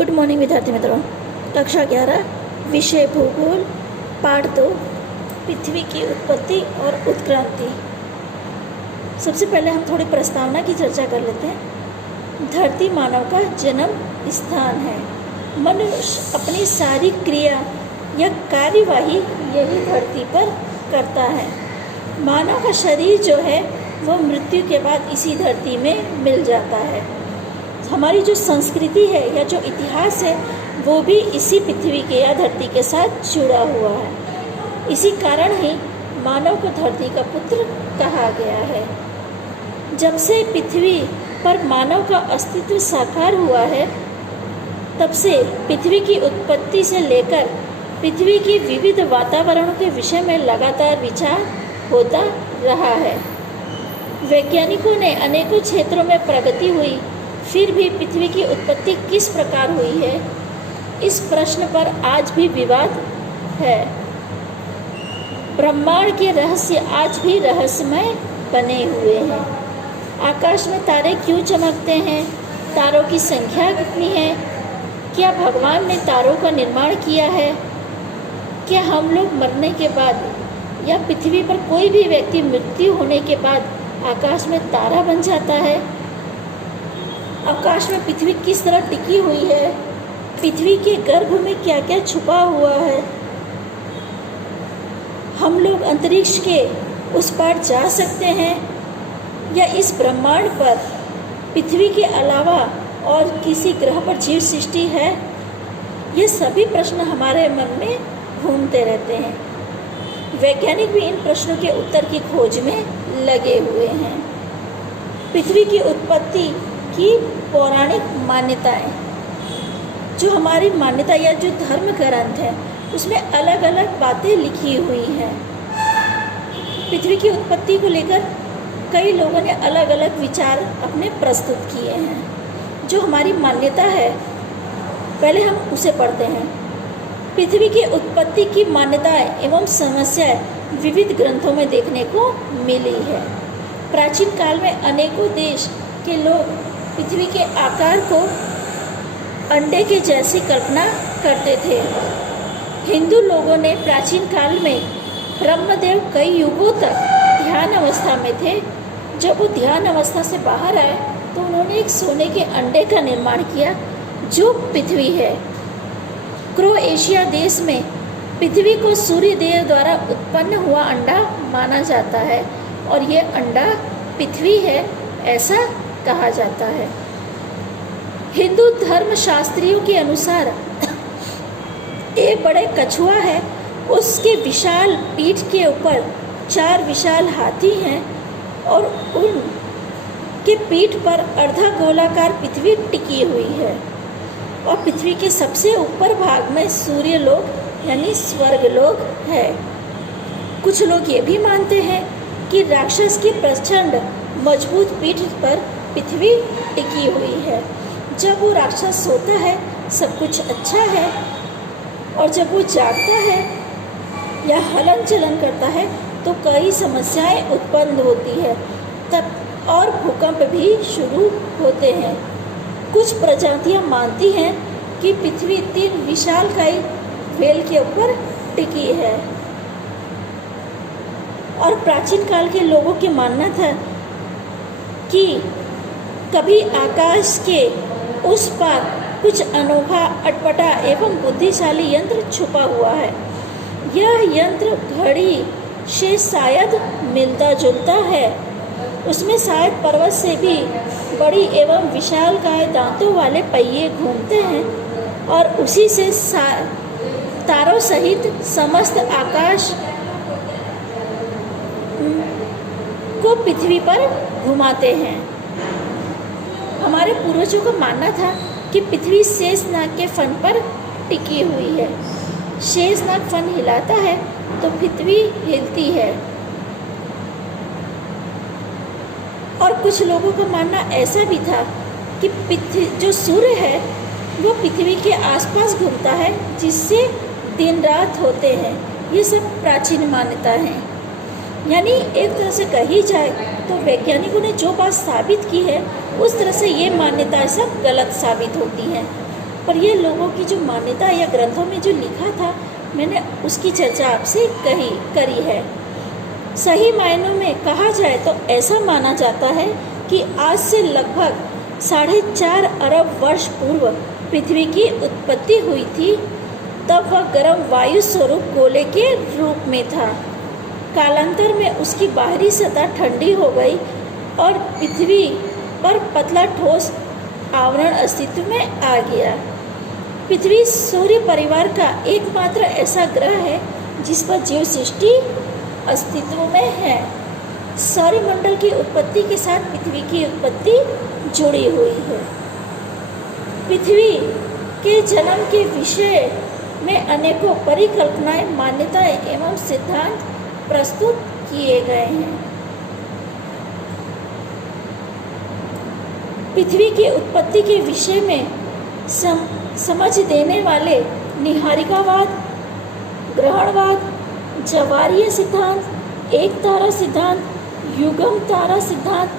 Good morning विद्यार्थी मित्रों। कक्षा 11 विषय भूगोल पाठ 2 पृथ्वी की उत्पत्ति और उत्क्रांति। सबसे पहले हम थोड़ी प्रस्तावना की चर्चा कर लेते हैं। धरती मानव का जन्म स्थान है। मनुष्य अपनी सारी क्रिया या कार्यवाही यही धरती पर करता है। मानव का शरीर जो है वह मृत्यु के बाद इसी धरती में मिल जाता है। हमारी जो संस्कृति है या जो इतिहास है वो भी इसी पृथ्वी के या धरती के साथ जुड़ा हुआ है। इसी कारण ही मानव को धरती का पुत्र कहा गया है। जब से पृथ्वी पर मानव का अस्तित्व साकार हुआ है तब से पृथ्वी की उत्पत्ति से लेकर पृथ्वी की विविध वातावरणों के विषय में लगातार विचार होता रहा है। वैज्ञानिकों ने अनेकों क्षेत्रों में प्रगति हुई, फिर भी पृथ्वी की उत्पत्ति किस प्रकार हुई है, इस प्रश्न पर आज भी विवाद है। ब्रह्मांड के रहस्य आज भी रहस्यमय बने हुए हैं। आकाश में तारे क्यों चमकते हैं? तारों की संख्या कितनी है? क्या भगवान ने तारों का निर्माण किया है? क्या हम लोग मरने के बाद या पृथ्वी पर कोई भी व्यक्ति मृत्यु होने के बाद आकाश में तारा बन जाता है? आकाश में पृथ्वी किस तरह टिकी हुई है? पृथ्वी के गर्भ में क्या क्या छुपा हुआ है? हम लोग अंतरिक्ष के उस पार जा सकते हैं या इस ब्रह्मांड पर पृथ्वी के अलावा और किसी ग्रह पर जीव सृष्टि है? ये सभी प्रश्न हमारे मन में घूमते रहते हैं। वैज्ञानिक भी इन प्रश्नों के उत्तर की खोज में लगे हुए हैं। पृथ्वी की उत्पत्ति की पौराणिक मान्यताएं, जो हमारी मान्यता या जो धर्म ग्रंथ है उसमें अलग अलग बातें लिखी हुई हैं। पृथ्वी की उत्पत्ति को लेकर कई लोगों ने अलग अलग विचार अपने प्रस्तुत किए हैं। जो हमारी मान्यता है पहले हम उसे पढ़ते हैं। पृथ्वी की उत्पत्ति की मान्यताएं एवं समस्याएं विविध ग्रंथों में देखने को मिली है। प्राचीन काल में अनेकों देश के लोग पृथ्वी के आकार को अंडे के जैसी कल्पना करते थे। हिंदू लोगों ने प्राचीन काल में ब्रह्मदेव कई युगों तक ध्यान अवस्था में थे। जब वो ध्यान अवस्था से बाहर आए तो उन्होंने एक सोने के अंडे का निर्माण किया जो पृथ्वी है। क्रोएशिया देश में पृथ्वी को सूर्य देव द्वारा उत्पन्न हुआ अंडा माना जाता है और ये अंडा पृथ्वी है ऐसा कहा जाता है। हिंदू धर्म शास्त्रियों के अनुसार एक बड़े कछुआ है, उसके विशाल पीठ के ऊपर 4 विशाल हाथी हैं और उनके पीठ पर अर्धा गोलाकार पृथ्वी टिकी हुई है और पृथ्वी के सबसे ऊपर भाग में सूर्य लोक यानी स्वर्ग लोक है। कुछ लोग ये भी मानते हैं कि राक्षस की प्रचंड मजबूत पीठ पर पृथ्वी टिकी हुई है। जब वो राक्षस सोता है सब कुछ अच्छा है और जब वो जागता है या हलन चलन करता है तो कई समस्याएं उत्पन्न होती है तब और भूकंप भी शुरू होते हैं। कुछ प्रजातियां मानती हैं कि पृथ्वी 3 विशालकाय वेल के ऊपर टिकी है और प्राचीन काल के लोगों की मानना था कि कभी आकाश के उस पार कुछ अनोखा अटपटा एवं बुद्धिशाली यंत्र छुपा हुआ है। यह यंत्र घड़ी से शायद मिलता जुलता है। उसमें शायद पर्वत से भी बड़ी एवं विशालकाय दांतों वाले पहिए घूमते हैं और उसी से तारों सहित समस्त आकाश को पृथ्वी पर घुमाते हैं। हमारे पूर्वजों का मानना था कि पृथ्वी शेषनाग के फन पर टिकी हुई है। शेषनाग फन हिलाता है तो पृथ्वी हिलती है। और कुछ लोगों का मानना ऐसा भी था कि पृथ्वी जो सूर्य है वो पृथ्वी के आसपास घूमता है जिससे दिन रात होते हैं। ये सब प्राचीन मान्यता हैं। यानी एक तरह से कही जाए तो वैज्ञानिकों ने जो बात साबित की है उस तरह से ये मान्यताएं सब गलत साबित होती हैं। पर ये लोगों की जो मान्यता या ग्रंथों में जो लिखा था, मैंने उसकी चर्चा आपसे करी है। सही मायनों में कहा जाए तो ऐसा माना जाता है कि आज से लगभग 4.5 अरब वर्ष पूर्व पृथ्वी की उत्पत्ति हुई थी। तब वह गर्म वायु स्वरूप गोले के रूप में था। कालांतर में उसकी बाहरी सतह ठंडी हो गई और पृथ्वी पर पतला ठोस आवरण अस्तित्व में आ गया। पृथ्वी सूर्य परिवार का एकमात्र ऐसा ग्रह है जिस पर जीव सृष्टि अस्तित्व में है। सौरमंडल की उत्पत्ति के साथ पृथ्वी की उत्पत्ति जुड़ी हुई है। पृथ्वी के जन्म के विषय में अनेकों परिकल्पनाएं, मान्यताएं एवं सिद्धांत प्रस्तुत किए गए हैं। पृथ्वी की उत्पत्ति के विषय में समझ देने वाले निहारिकावाद, ग्रहणवाद, जवारीय सिद्धांत, एक तारा सिद्धांत, युगम तारा सिद्धांत,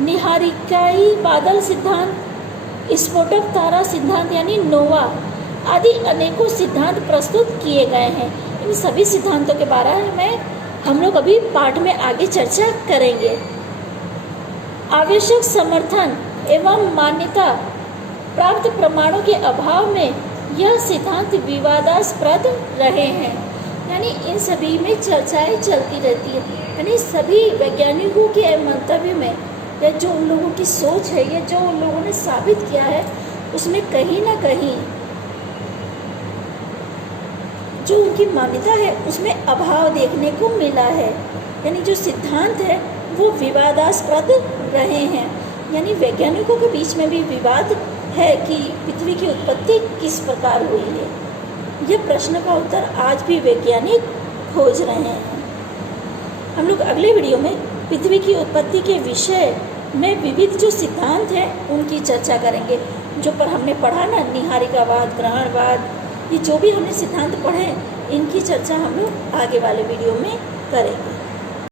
निहारिकाई बादल सिद्धांत, स्फोटक तारा सिद्धांत यानी नोवा आदि अनेकों सिद्धांत प्रस्तुत किए गए हैं। इन सभी सिद्धांतों के बारे में हम लोग अभी पाठ में आगे चर्चा करेंगे। आवश्यक समर्थन एवं मान्यता प्राप्त प्रमाणों के अभाव में यह सिद्धांत विवादास्पद रहे हैं। यानी इन सभी में चर्चाएं चलती रहती है। यानी सभी वैज्ञानिकों के मंतव्य में या जो उन लोगों की सोच है या जो उन लोगों ने साबित किया है, उसमें कहीं ना कहीं जो उनकी मान्यता है उसमें अभाव देखने को मिला है। यानी जो सिद्धांत है वो विवादास्पद रहे हैं। यानी वैज्ञानिकों के बीच में भी विवाद है कि पृथ्वी की उत्पत्ति किस प्रकार हुई है। यह प्रश्न का उत्तर आज भी वैज्ञानिक खोज रहे हैं। हम लोग अगले वीडियो में पृथ्वी की उत्पत्ति के विषय में विविध जो सिद्धांत हैं उनकी चर्चा करेंगे। जो पर हमने पढ़ा ना, निहारिकावाद, ग्रहणवाद, ये जो भी हमने सिद्धांत पढ़े इनकी चर्चा हम लोग आगे वाले वीडियो में करेंगे।